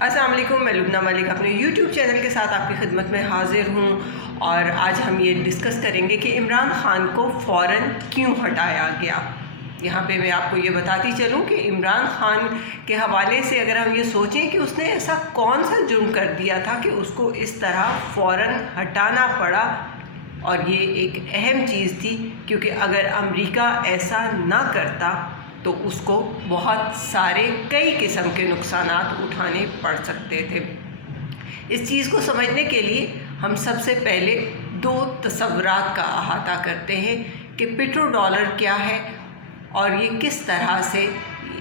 السلام علیکم، میں لبنہ ملک اپنے یوٹیوب چینل کے ساتھ آپ کی خدمت میں حاضر ہوں، اور آج ہم یہ ڈسکس کریں گے کہ عمران خان کو فوراً کیوں ہٹایا گیا۔ یہاں پہ میں آپ کو یہ بتاتی چلوں کہ عمران خان کے حوالے سے اگر ہم یہ سوچیں کہ اس نے ایسا کون سا جرم کر دیا تھا کہ اس کو اس طرح فوراً ہٹانا پڑا، اور یہ ایک اہم چیز تھی، کیونکہ اگر امریکہ ایسا نہ کرتا تو اس کو بہت سارے کئی قسم کے نقصانات اٹھانے پڑ سکتے تھے۔ اس چیز کو سمجھنے کے لیے ہم سب سے پہلے دو تصورات کا احاطہ کرتے ہیں کہ پیٹرو ڈالر کیا ہے اور یہ کس طرح سے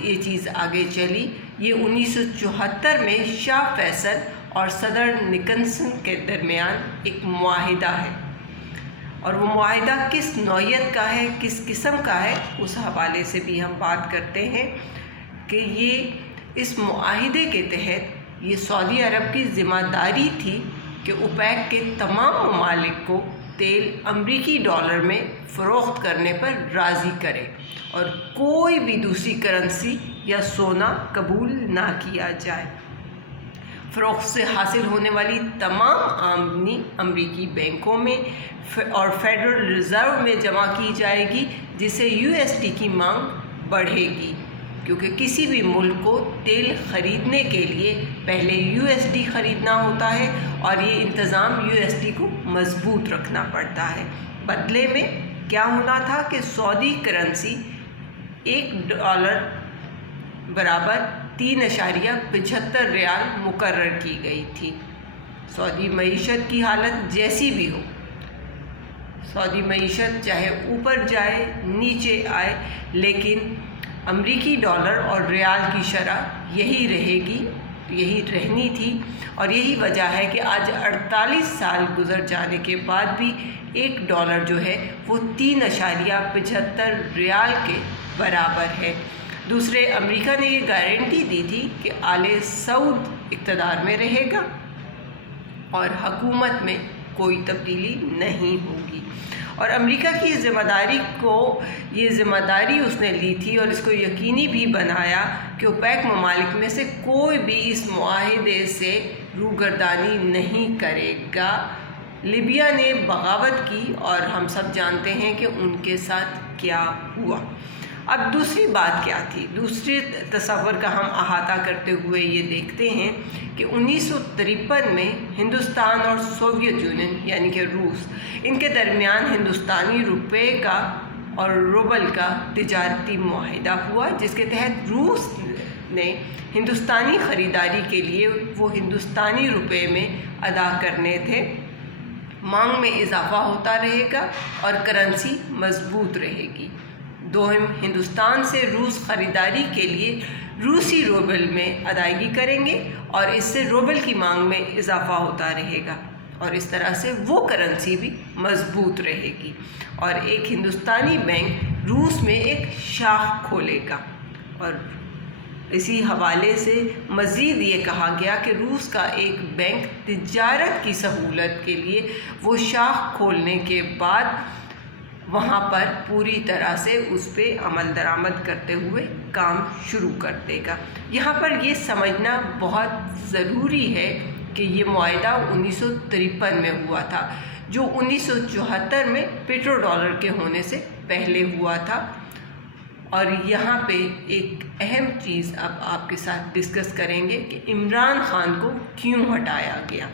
یہ چیز آگے چلی۔ یہ 1974 میں شاہ فیصل اور صدر نکسن کے درمیان ایک معاہدہ ہے، اور وہ معاہدہ کس نوعیت کا ہے، کس قسم کا ہے، اس حوالے سے بھی ہم بات کرتے ہیں کہ یہ اس معاہدے کے تحت یہ سعودی عرب کی ذمہ داری تھی کہ اوپیک کے تمام ممالک کو تیل امریکی ڈالر میں فروخت کرنے پر راضی کرے اور کوئی بھی دوسری کرنسی یا سونا قبول نہ کیا جائے۔ فروخت سے حاصل ہونے والی تمام آمدنی امریکی بینکوں میں اور فیڈرل ریزرو میں جمع کی جائے گی، جس سے USD کی مانگ بڑھے گی، کیونکہ کسی بھی ملک کو تیل خریدنے کے لیے پہلے USD خریدنا ہوتا ہے، اور یہ انتظام USD کو مضبوط رکھنا پڑتا ہے۔ بدلے میں کیا ہونا تھا کہ سعودی کرنسی $1 برابر 3.75 ریال مقرر کی گئی تھی۔ سعودی معیشت کی حالت جیسی بھی ہو، سعودی معیشت چاہے اوپر جائے نیچے آئے، لیکن امریکی ڈالر اور ریال کی شرح یہی رہے گی، یہی رہنی تھی، اور یہی وجہ ہے کہ آج 48 سال گزر جانے کے بعد بھی $1 جو ہے وہ 3.75 ریال کے برابر ہے۔ دوسرے، امریکہ نے یہ گارنٹی دی تھی کہ آل سعود اقتدار میں رہے گا اور حکومت میں کوئی تبدیلی نہیں ہوگی، اور امریکہ کی یہ ذمہ داری اس نے لی تھی، اور اس کو یقینی بھی بنایا کہ اوپیک ممالک میں سے کوئی بھی اس معاہدے سے روگردانی نہیں کرے گا۔ لیبیا نے بغاوت کی، اور ہم سب جانتے ہیں کہ ان کے ساتھ کیا ہوا۔ اب دوسری بات کیا تھی؟ دوسرے تصور کا ہم احاطہ کرتے ہوئے یہ دیکھتے ہیں کہ 1953 میں ہندوستان اور سوویت یونین یعنی کہ روس، ان کے درمیان ہندوستانی روپے کا اور روبل کا تجارتی معاہدہ ہوا، جس کے تحت روس نے ہندوستانی خریداری کے لیے وہ ہندوستانی روپے میں ادا کرنے تھے۔ مانگ میں اضافہ ہوتا رہے گا اور کرنسی مضبوط رہے گی۔ دوہم، ہندوستان سے روس خریداری کے لیے روسی روبل میں ادائیگی کریں گے، اور اس سے روبل کی مانگ میں اضافہ ہوتا رہے گا، اور اس طرح سے وہ کرنسی بھی مضبوط رہے گی، اور ایک ہندوستانی بینک روس میں ایک شاخ کھولے گا۔ اور اسی حوالے سے مزید یہ کہا گیا کہ روس کا ایک بینک تجارت کی سہولت کے لیے وہ شاخ کھولنے کے بعد وہاں پر پوری طرح سے اس پہ عمل درآمد کرتے ہوئے کام شروع کر دے گا۔ یہاں پر یہ سمجھنا بہت ضروری ہے کہ یہ معاہدہ 1953 میں ہوا تھا، جو 1974 میں پیٹرو ڈالر کے ہونے سے پہلے ہوا تھا۔ اور یہاں پہ ایک اہم چیز اب آپ کے ساتھ ڈسکس کریں گے کہ عمران خان کو کیوں ہٹایا گیا،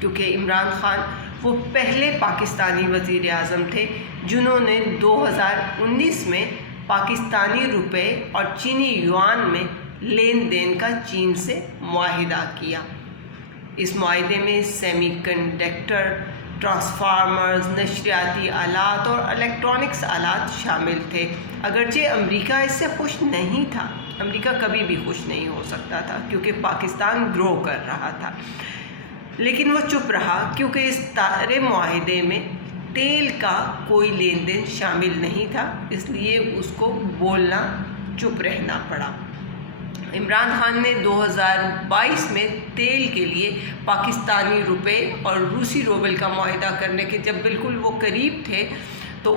کیونکہ عمران خان وہ پہلے پاکستانی وزیر اعظم تھے جنہوں نے 2019 میں پاکستانی روپے اور چینی یوان میں لین دین کا چین سے معاہدہ کیا۔ اس معاہدے میں سیمی کنڈکٹر، ٹرانسفارمرز، نشریاتی آلات اور الیکٹرانکس آلات شامل تھے۔ اگرچہ امریکہ اس سے خوش نہیں تھا، امریکہ کبھی بھی خوش نہیں ہو سکتا تھا کیونکہ پاکستان گرو کر رہا تھا، لیکن وہ چپ رہا، کیونکہ اس سارے معاہدے میں تیل کا کوئی لین دین شامل نہیں تھا، اس لیے اس کو بولنا، چپ رہنا پڑا۔ عمران خان نے 2022 میں تیل کے لیے پاکستانی روپے اور روسی روبل کا معاہدہ کرنے کے جب بالکل وہ قریب تھے، تو